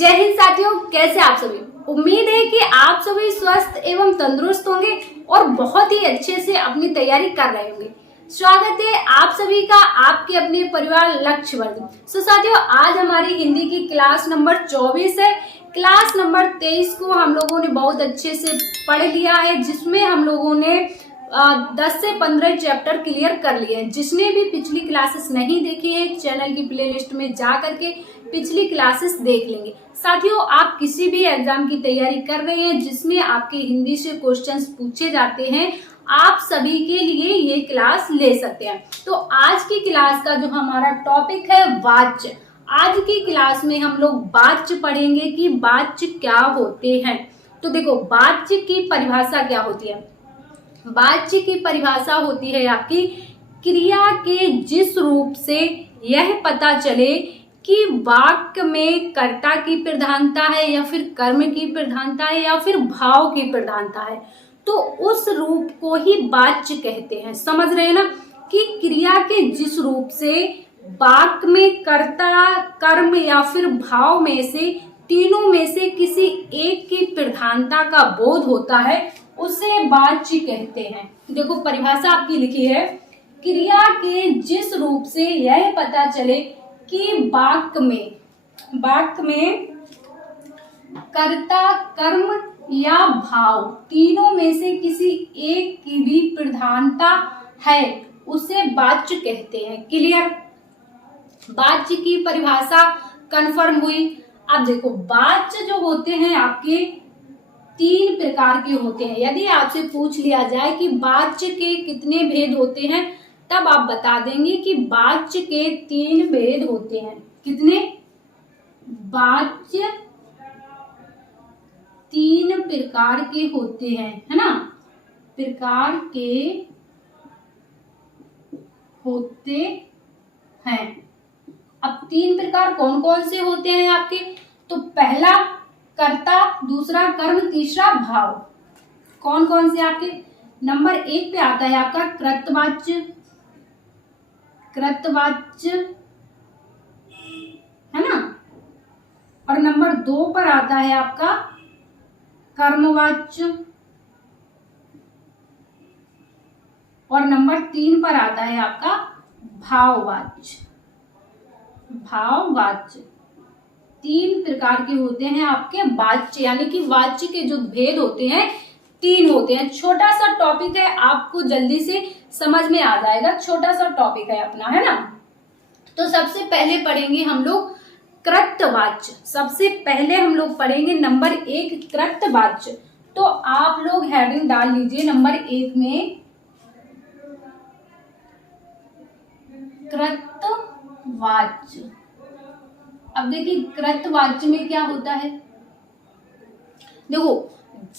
जय हिंद साथियों, कैसे आप सभी। उम्मीद है कि आप सभी स्वस्थ एवं तंदुरुस्त होंगे और बहुत ही अच्छे से अपनी तैयारी कर रहे होंगे। स्वागत है आप सभी का आपके अपने परिवार लक्ष्यवर्धन। सो साथियों, आज हमारी हिंदी की क्लास नंबर 24 है। क्लास नंबर 23 को हम लोगों ने बहुत अच्छे से पढ़ लिया है, जिसमें हम लोगों ने 10 से 15 चैप्टर क्लियर कर लिए हैं। जिसने भी पिछली क्लासेस नहीं देखी है, चैनल की प्लेलिस्ट में जा करके पिछली क्लासेस देख लेंगे। साथियों, आप किसी भी एग्जाम की तैयारी कर रहे हैं जिसमें आपके हिंदी से क्वेश्चंस पूछे जाते हैं, आप सभी के लिए ये क्लास ले सकते हैं। तो आज की क्लास का जो हमारा टॉपिक है वाच्य। आज की क्लास में हम लोग वाच्य पढ़ेंगे कि वाच्य क्या होते हैं। तो देखो, वाच्य की परिभाषा क्या होती है। वाच्य की परिभाषा होती है आपकी क्रिया के जिस रूप से यह पता चले कि वाक्य में कर्ता की प्रधानता है या फिर कर्म की प्रधानता है या फिर भाव की प्रधानता है, तो उस रूप को ही वाच्य कहते हैं। समझ रहे हैं ना, कि क्रिया के जिस रूप से वाक्य में कर्ता, कर्म या फिर भाव में से तीनों में से किसी एक की प्रधानता का बोध होता है, उसे वाच्य कहते हैं। देखो, परिभाषा आपकी लिखी है, क्रिया के जिस रूप से यह पता चले कि वाक्य में कर्ता, कर्म या भाव तीनों में से किसी एक की भी प्रधानता है, उसे वाच्य कहते हैं। क्लियर। वाच्य की परिभाषा कंफर्म हुई। अब देखो, वाच्य जो होते हैं आपके 3 प्रकार के होते हैं। यदि आपसे पूछ लिया जाए कि वाच्य के कितने भेद होते हैं, तब आप बता देंगे कि वाच्य के 3 भेद होते हैं। कितने? वाच्य 3 प्रकार के होते हैं, है ना। प्रकार के होते हैं। अब 3 प्रकार कौन कौन से होते हैं आपके? तो पहला कर्ता, दूसरा कर्म, तीसरा भाव। कौन कौन से आपके? नंबर 1 पे आता है आपका कृतवाच्य, है ना। और नंबर 2 पर आता है आपका कर्मवाच्य, और नंबर 3 पर आता है आपका भाववाच्य। 3 प्रकार के होते हैं आपके वाच्य, यानी कि वाच्य के जो भेद होते हैं 3 होते हैं। छोटा सा टॉपिक है, आपको जल्दी से समझ में आ जाएगा। छोटा सा टॉपिक है अपना, है ना। तो सबसे पहले पढ़ेंगे हम लोग कृतवाच्य। सबसे पहले हम लोग पढ़ेंगे नंबर 1 कृतवाच्य। तो आप लोग हेडिंग डाल लीजिए नंबर 1 में कृतवाच्य। अब देखिए, कृतवाच्य में क्या होता है। देखो,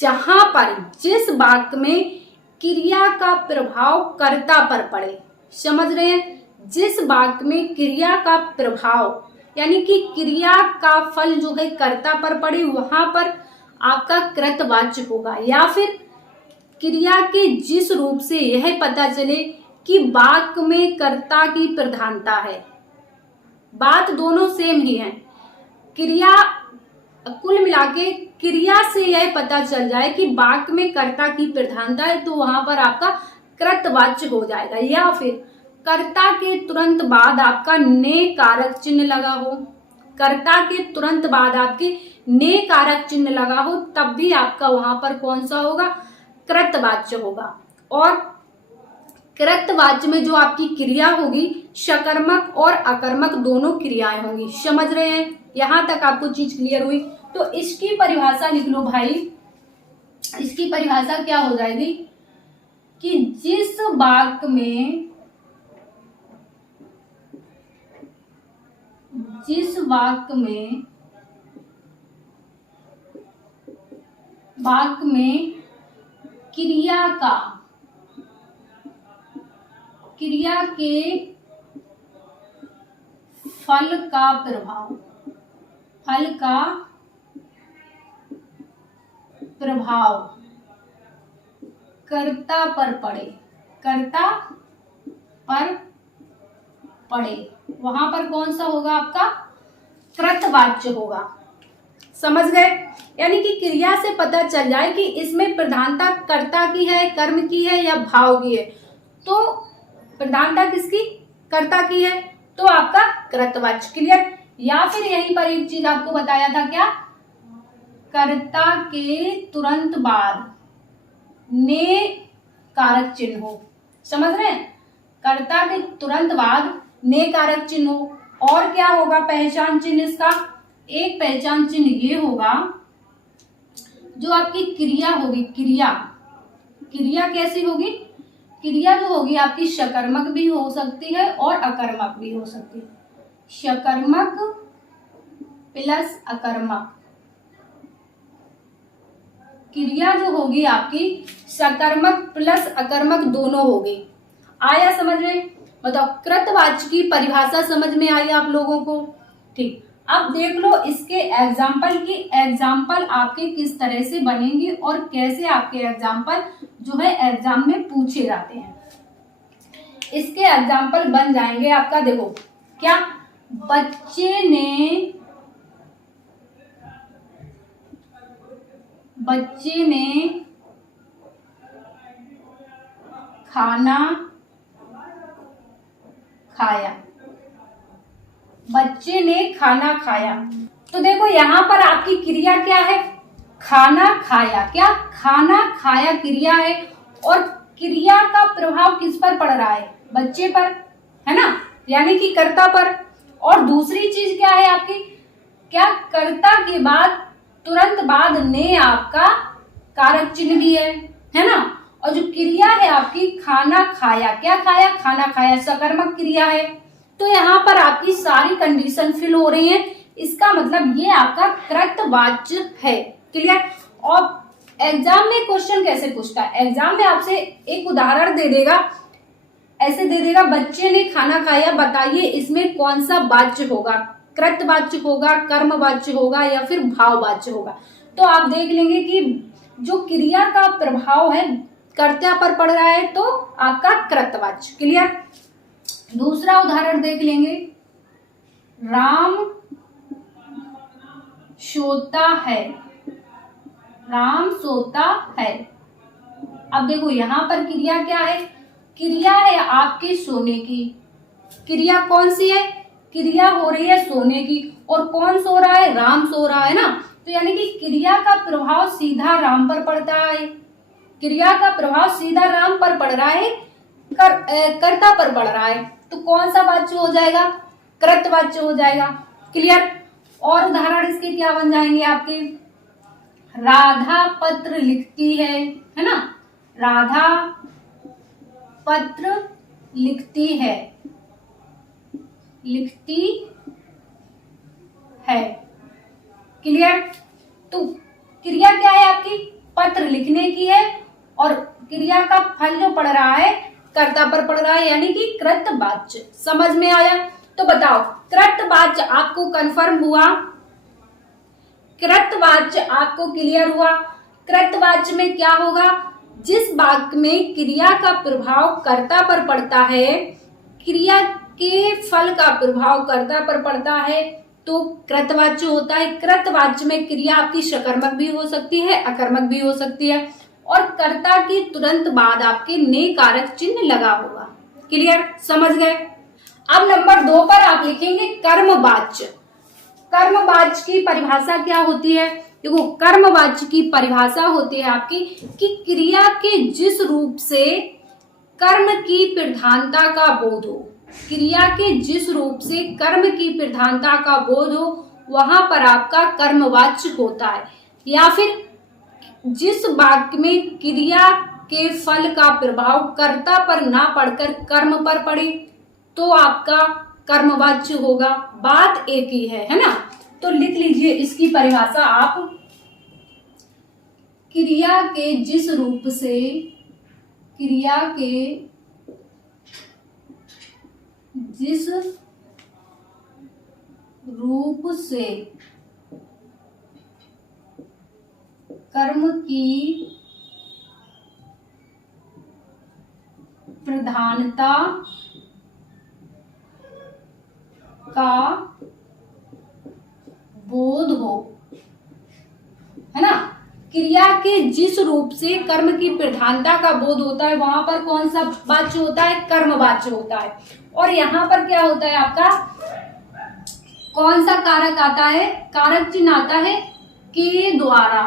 जहां पर जिस वाक्य में क्रिया का प्रभाव कर्ता पर पड़े, समझ रहे हैं, जिस वाक्य में क्रिया का प्रभाव यानी कि क्रिया का फल जो है कर्ता पर पड़े, वहां पर आपका कृतवाच्य होगा। या फिर क्रिया के जिस रूप से यह पता चले कि वाक्य में कर्ता की प्रधानता है। बात दोनों सेम ही है। क्रिया, कुल मिलाके क्रिया से यह पता चल जाए कि वाक्य में कर्ता की प्रधानता है, तो वहां पर आपका कृतवाच्य हो जाएगा। या फिर कर्ता के तुरंत बाद आपका ने कारक चिन्ह लगा हो, कर्ता के तुरंत बाद आपके ने कारक चिन्ह लगा हो, तब भी आपका वहां पर कौन सा होगा? कृतवाच्य होगा। और कृतवाच्य में जो आपकी क्रिया होगी, सकर्मक और अकर्मक दोनों क्रियाएं होंगी। समझ रहे हैं? यहां तक आपको चीज क्लियर हुई। तो इसकी परिभाषा लिख लो भाई। इसकी परिभाषा क्या हो जाएगी कि जिस वाक्य में क्रिया के फल का प्रभाव कर्ता पर पड़े, वहां पर कौन सा होगा? आपका कृतवाच्य होगा। समझ गए? यानी कि क्रिया से पता चल जाए कि इसमें प्रधानता कर्ता की है, कर्म की है या भाव की है। तो प्रधानता किसकी? कर्ता की है, तो आपका कृतवाच्य। क्लियर? या फिर यहीं पर एक चीज आपको बताया था, क्या? कर्ता के तुरंत बाद ने कारक चिन्ह हो। समझ रहे हैं? कर्ता के तुरंत बाद ने कारक चिन्ह हो। और क्या होगा पहचान चिन्ह इसका? एक पहचान चिन्ह ये होगा, जो आपकी क्रिया होगी, क्रिया कैसी होगी? क्रिया जो होगी आपकी सकर्मक भी हो सकती है और अकर्मक भी हो सकती है। सकर्मक प्लस अकर्मक क्रिया जो होगी आपकी सकर्मक प्लस अकर्मक दोनों होगी। आया समझ में? बताओ, कृतवाच्य की परिभाषा समझ में आई आप लोगों को? ठीक, अब देख लो इसके एग्जाम्पल की एग्जाम्पल आपके किस तरह से बनेंगे और कैसे आपके एग्जाम्पल जो है एग्जाम में पूछे जाते हैं। इसके एग्जाम्पल बन जाएंगे आपका, देखो क्या? बच्चे ने खाना खाया। बच्चे ने खाना खाया। तो देखो यहाँ पर आपकी क्रिया क्या है? खाना खाया। क्या? खाना खाया क्रिया है, और क्रिया का प्रभाव किस पर पड़ रहा है? बच्चे पर, है ना, यानी कि कर्ता पर। और दूसरी चीज क्या है आपकी? क्या? कर्ता के बाद तुरंत बाद ने आपका कारक चिन्ह भी है ना। और जो क्रिया है आपकी खाना खाया, क्या खाया? खाना खाया, सकर्मक क्रिया है। तो यहाँ पर आपकी सारी कंडीशन फिल हो रही है। इसका मतलब ये आपका कृतवाच्य है। क्लियर? और एग्जाम में क्वेश्चन कैसे पूछता है? एग्जाम में आपसे एक उदाहरण दे देगा, ऐसे दे देगा, बच्चे ने खाना खाया, बताइए इसमें कौन सा वाच्य होगा? कृतवाच्य होगा, कर्मवाच्य होगा या फिर भाववाच्य होगा? तो आप देख लेंगे कि जो क्रिया का प्रभाव है कर्ता पर पड़ रहा है, तो आपका कृतवाच्य। क्लियर? दूसरा उदाहरण देख लेंगे, राम सोता है। राम सोता है। अब देखो यहाँ पर क्रिया क्या है? क्रिया है आपके सोने की। क्रिया कौन सी है? क्रिया हो रही है सोने की, और कौन सो रहा है? राम सो रहा है ना। तो यानी कि क्रिया का प्रभाव सीधा राम पर पड़ता है। क्रिया का प्रभाव सीधा राम पर पड़ रहा है, कर्ता पर पड़ रहा है, तो कौन सा वाच्य हो जाएगा? कृतवाच्य हो जाएगा। क्लियर? और उदाहरण इसके क्या बन जाएंगे आपके? राधा पत्र लिखती है ना। राधा पत्र लिखती है। क्लियर? तो क्रिया क्या है आपकी? पत्र लिखने की है, और क्रिया का फल जो पड़ रहा है कर्ता पर पड़ रहा है, यानी कि कृतवाच्य। समझ में आया? तो बताओ, कृतवाच्य आपको कंफर्म हुआ? कृतवाच्य आपको क्लियर हुआ? कृतवाच्य में क्या होगा? जिस वाक्य में क्रिया का प्रभाव कर्ता पर पड़ता है, क्रिया के फल का प्रभाव कर्ता पर पड़ता है, तो कृतवाच्य होता है। कृतवाच्य में क्रिया आपकी सकर्मक भी हो सकती है, अकर्मक भी हो सकती है, और कर्ता के तुरंत बाद आपके ने कारक चिन्ह लगा होगा। क्लियर? समझ गए? अब नंबर 2 पर आप लिखेंगे कर्मवाच्य। कर्मवाच्य की परिभाषा क्या होती है? देखो, कर्मवाच्य की परिभाषा होती है आपकी कि क्रिया के जिस रूप से कर्म की प्रधानता का बोध हो। क्रिया के जिस रूप से कर्म की प्रधानता का बोध हो, वहां पर आपका कर्मवाच्य होता है। या फिर जिस वाक्य में क्रिया के फल का प्रभाव कर्ता पर ना पड़कर कर्म पर पड़े, तो आपका कर्मवाच्य होगा। बात एक ही है ना। तो लिख लीजिए इसकी परिभाषा आप, क्रिया के जिस रूप से, क्रिया के जिस रूप से कर्म की प्रधानता का बोध हो, क्रिया के जिस रूप से कर्म की प्रधानता का बोध होता है वहां पर कौन सा वाच्य होता है? कर्म वाच्य होता है। और यहाँ पर क्या होता है आपका, कौन सा कारक आता है? कारक चिन्ह आता है के द्वारा।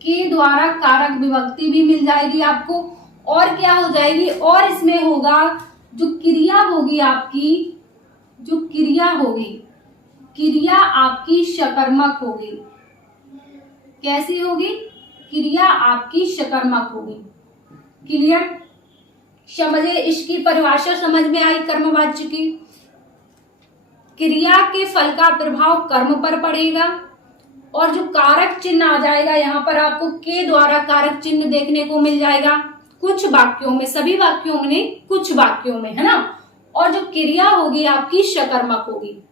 के द्वारा कारक विभक्ति भी मिल जाएगी आपको। और क्या हो जाएगी? और इसमें होगा जो क्रिया होगी आपकी, जो क्रिया होगी, क्रिया आपकी सकर्मक होगी। कैसी होगी? क्रिया आपकी सकर्मक होगी। क्लियर? समझे? इसकी परिभाषा समझ में आई कर्मवाच्य की। क्रिया के फल का प्रभाव कर्म पर पड़ेगा और जो कारक चिन्ह आ जाएगा यहाँ पर आपको के द्वारा कारक चिन्ह देखने को मिल जाएगा कुछ वाक्यों में, सभी वाक्यों में नहीं, कुछ वाक्यों में, है ना। और जो क्रिया होगी आपकी सकर्मक होगी।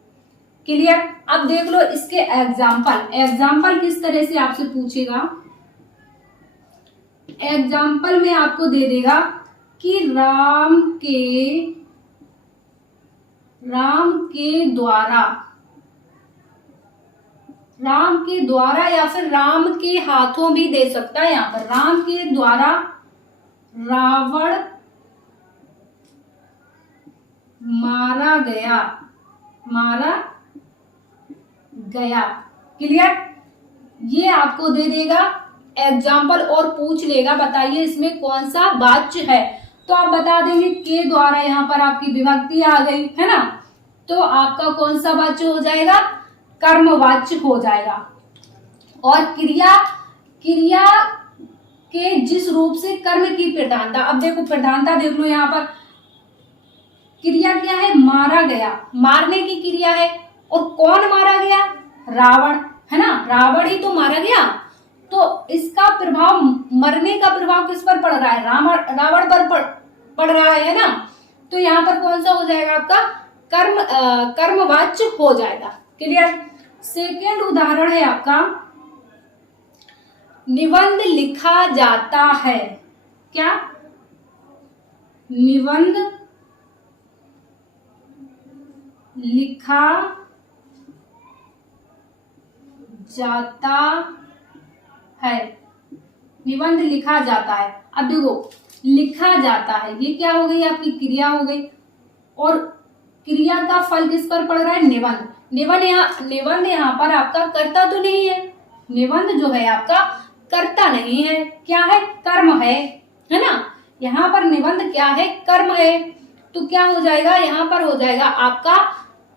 क्लियर? अब देख लो इसके एग्जाम्पल किस तरह से आपसे पूछेगा। एग्जाम्पल में आपको दे देगा कि राम के द्वारा या फिर राम के हाथों भी दे सकता है। यहाँ पर राम के द्वारा रावण मारा गया। क्लियर? ये आपको दे देगा एग्जाम्पल और पूछ लेगा बताइए इसमें कौन सा वाच्य है। तो आप बता देंगे के द्वारा, यहाँ पर आपकी विभक्ति आ गई है ना, तो आपका कौन सा वाच्य हो जाएगा? कर्मवाच्य हो जाएगा। और क्रिया के जिस रूप से कर्म की प्रधानता, अब देखो प्रधानता देख लो, यहाँ पर क्रिया क्या है? मारा गया, मारने की क्रिया है। और कौन मारा गया? रावण, है ना, रावण ही तो मारा गया। तो इसका प्रभाव, मरने का प्रभाव किस पर पड़ रहा है? रावण पर पड़ रहा है ना। तो यहाँ पर कौन सा हो जाएगा आपका? कर्मवाच्य हो जाएगा। क्लियर? सेकेंड उदाहरण है आपका, निबंध लिखा जाता है। क्या? निबंध लिखा जाता है। निबंध लिखा जाता है। अब देखो लिखा जाता है, ये क्या हो गई? आपकी क्रिया हो गई। और क्रिया का फल किस पर पड़ रहा है? निबंध। निबंध यहाँ पर आपका कर्ता तो नहीं है। निबंध जो है आपका कर्ता नहीं है, क्या है? कर्म है ना। यहाँ पर निबंध क्या है? कर्म है। तो क्या हो जाएगा? यहाँ पर हो जाएगा आपका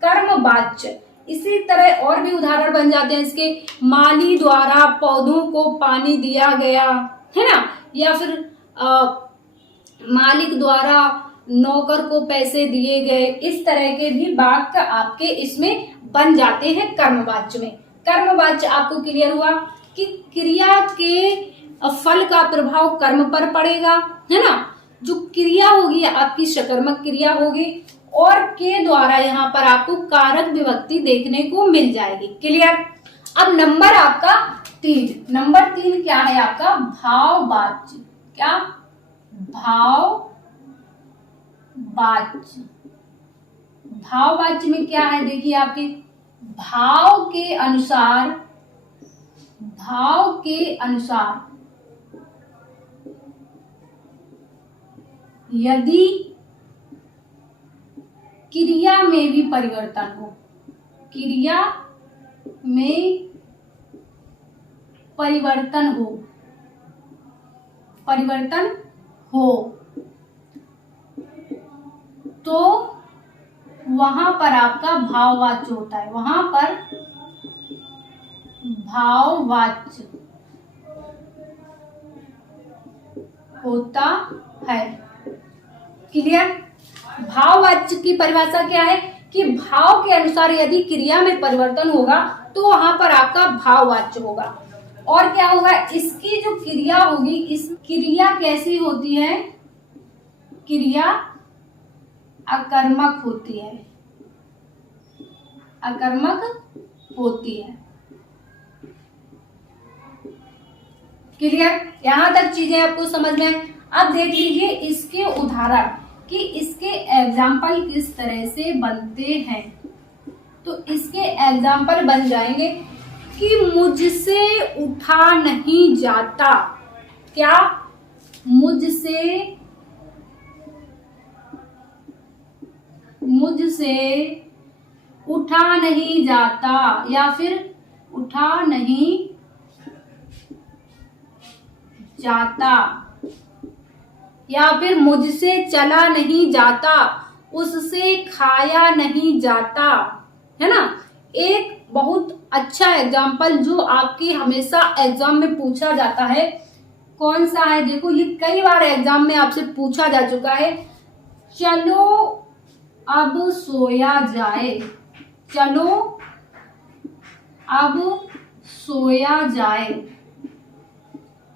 कर्मवाच्य। इसी तरह और भी उदाहरण बन जाते हैं इसके, माली द्वारा पौधों को पानी दिया गया, है ना, या फिर मालिक द्वारा नौकर को पैसे दिए गए। इस तरह के भी वाक्य आपके इसमें बन जाते हैं कर्मवाच्य में। कर्मवाच्य आपको क्लियर हुआ कि क्रिया के फल का प्रभाव कर्म पर पड़ेगा, है ना। जो क्रिया होगी आपकी सकर्मक क्रिया होगी और के द्वारा यहाँ पर आपको कारक विभक्ति देखने को मिल जाएगी। क्लियर? अब नंबर आपका 3, नंबर 3 क्या है आपका? भाववाच्य। क्या? भाववाच्य। भाववाच्य में क्या है? देखिए आपके भाव के अनुसार यदि क्रिया में भी परिवर्तन हो, क्रिया में परिवर्तन हो तो वहां पर आपका भाववाच्य होता है। वहां पर भाववाच्य होता है। क्लियर? भाववाच्य की परिभाषा क्या है कि भाव के अनुसार यदि क्रिया में परिवर्तन होगा तो वहां पर आपका भाववाच्य होगा। और क्या होगा? इसकी जो क्रिया होगी, इस क्रिया कैसी होती है? क्रिया अकर्मक होती है। क्लियर? यहां तक चीजें आपको समझ में आए। अब देख लीजिए इसके उदाहरण कि इसके एग्जाम्पल किस तरह से बनते हैं। तो इसके एग्जाम्पल बन जाएंगे कि मुझसे उठा नहीं जाता। क्या? मुझसे उठा नहीं जाता, या फिर उठा नहीं जाता, या फिर मुझसे चला नहीं जाता, उससे खाया नहीं जाता। है ना? एक बहुत अच्छा एग्जाम्पल जो आपके हमेशा एग्जाम में पूछा जाता है, कौन सा है? देखो, ये कई बार एग्जाम में आपसे पूछा जा चुका है। चलो अब सोया जाए। चलो अब सोया जाए।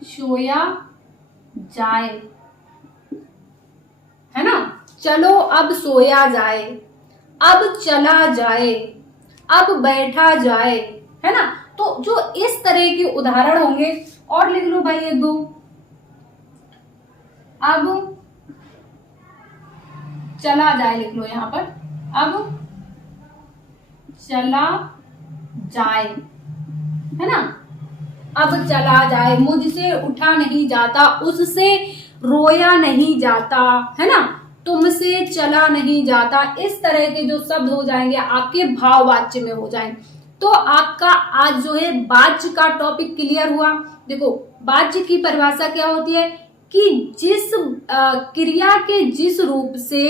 सोया जाए, है ना? चलो अब सोया जाए, अब चला जाए, अब बैठा जाए। है ना? तो जो इस तरह के उदाहरण होंगे, और लिख लो भाई एक दो। अब चला जाए लिख लो यहां पर। अब चला जाए, है ना? अब चला जाए, मुझसे उठा नहीं जाता, उससे रोया नहीं जाता, है ना? तुमसे चला नहीं जाता। इस तरह के जो शब्द हो जाएंगे आपके भाववाच्य में हो जाएंगे। तो आपका आज जो है वाच्य का टॉपिक क्लियर हुआ। देखो, वाच्य की परिभाषा क्या होती है कि जिस क्रिया के जिस रूप से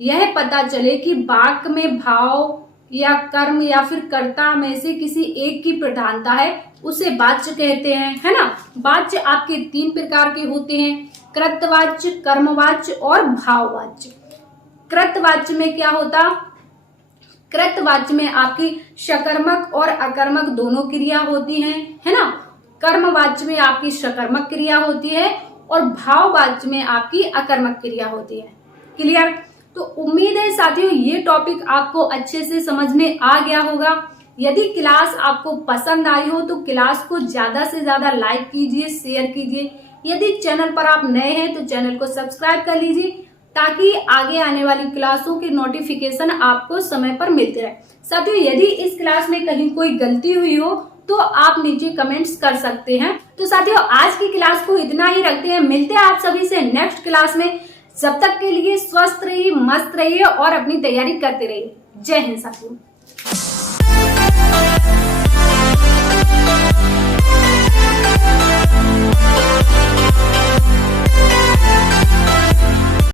यह पता चले कि वाक्य में भाव या कर्म या फिर कर्ता में से किसी एक की प्रधानता है, उसे वाच्य कहते हैं। है ना? वाच्य आपके 3 प्रकार के होते हैं, कृतवाच्य, कर्मवाच्य और भाववाच्य। कृतवाच्य में क्या होता? कृतवाच्य में आपकी सकर्मक और अकर्मक दोनों क्रिया होती हैं, है ना? कर्मवाच्य में आपकी सकर्मक क्रिया होती है और भाववाच्य में आपकी अकर्मक क्रिया होती है। क्लियर? तो उम्मीद है साथियों ये टॉपिक आपको अच्छे से समझ में आ गया होगा। यदि क्लास आपको पसंद आई हो तो क्लास को ज्यादा से ज्यादा लाइक कीजिए, शेयर कीजिए। यदि चैनल पर आप नए हैं तो चैनल को सब्सक्राइब कर लीजिए, ताकि आगे आने वाली क्लासों के नोटिफिकेशन आपको समय पर मिलते रहे। साथियों, यदि इस क्लास में कहीं कोई गलती हुई हो तो आप नीचे कमेंट्स कर सकते हैं। तो साथियों, आज की क्लास को इतना ही रखते हैं। मिलते हैं आप सभी से नेक्स्ट क्लास में। जब तक के लिए स्वस्थ रहिए, मस्त रहिए और अपनी तैयारी करते रहिए। जय हिंद साथियों।